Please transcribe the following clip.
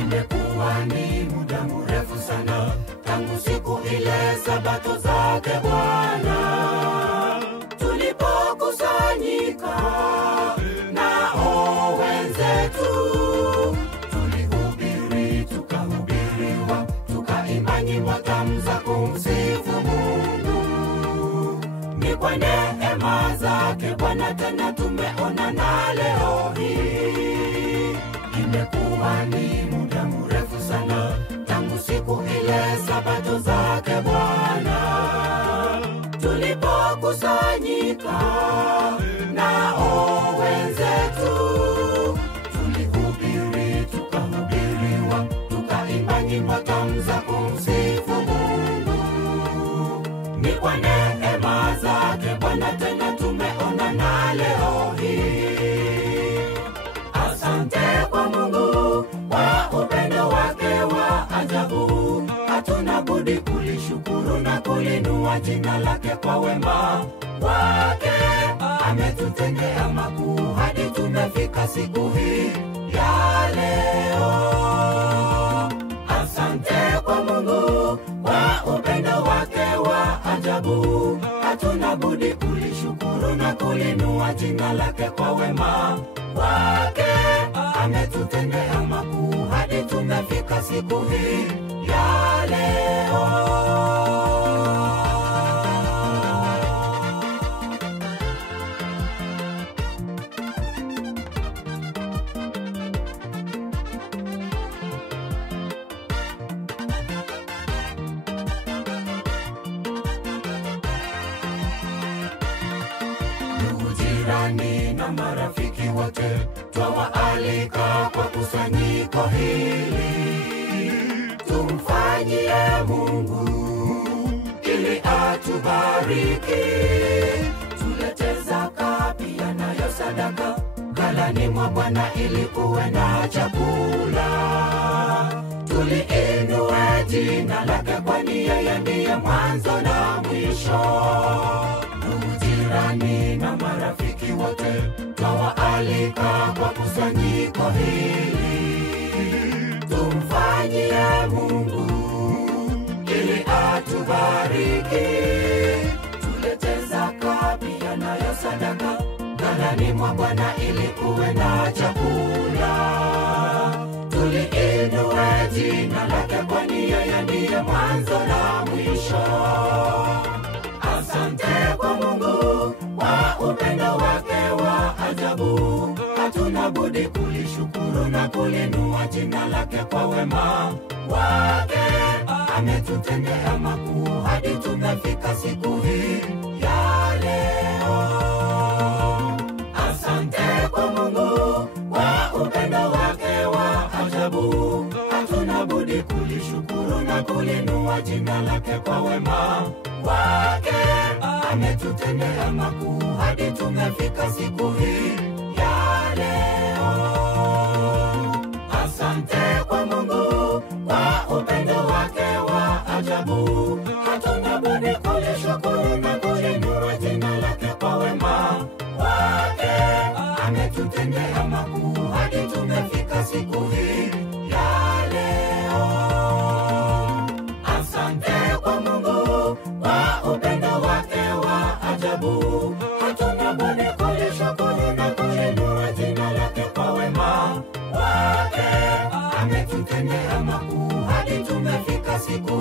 Imekuwa ni muda mrefu sana tangu siku ile sabato zake Bwana tulipokusanyika nao wenzetu, tulihubiri, tukahubiriwa, tukaimba nyimbo tamu za kumsifu Mungu. Ni kwa neema zake Bwana tena tumeonana leo hii. Imekuwa ni muda mrefu sana tangu siku ile sabato zake Bwana tulipokusanyika nao wenzetu, tulihubiri, tukahubiriwa, tukaimba nyimbo tamu za kumsifu Mungu. Ni kwa neema zake Bwana tena tumeonana leo hii. Asante kwa Mungu kwa upendo wake wa ajabu, hatuna budi kulishukuru na kulinua jina lake kwa wema wake. Ametutendea makuu hadi tumefika siku hii ya leo. Asante kwa Mungu kwa upendo wake wa ajabu, hatuna budi kulishukuru na kulinua jina lake kwa wema wake. Ametutendea makuu hadi tumefika siku hii ya leo. Ndugu, jirani na marafiki wote twawaalika kwa kusanyiko hili, tumfanyie Mungu ili atubariki. Tulete zaka pia nayo sadaka ghalani mwa Bwana ili kuwe na chakula. Tuliinue jina lake kwani yeye ndiye mwanzo na mwisho. Ndugu, jirani na marafiki wote twawaalika kwa kusanyiko hili, tumfanyie Mungu ili atubariki. Tulete zaka pia nayo sadaka ghalani mwa Bwana ili kuwe na chakula. Tuliinue jina lake kwani yeye ndiye mwanzo na mwisho. Asante kwa Mungu kwa upendo wake wa ajabu, hatuna budi kulishukuru na kulinua jina lake kwa wema wake. Ametutendea makuu hadi tumefika siku hii ya leo. Asante kwa Mungu kwa upendo wake wa ajabu, hatuna budi kulishukuru na kulinua jina lake kwa wema wake. Ametutendea makuu hadi tumefika siku hii ya leo. Asante kwa Mungu kwa upendo wake wa ajabu, hatuna budi kulishukuru na kulinua jina lake kwa wema wake. Ametutendea makuu hadi tumefika siku hii ya leo. Asante kwa Mungu kwa upendo wake wa ajabu, hatuna budi kulishukuru na kulinua jina lake kwa wema wake. Ametutendea makuu hadi tumefika siku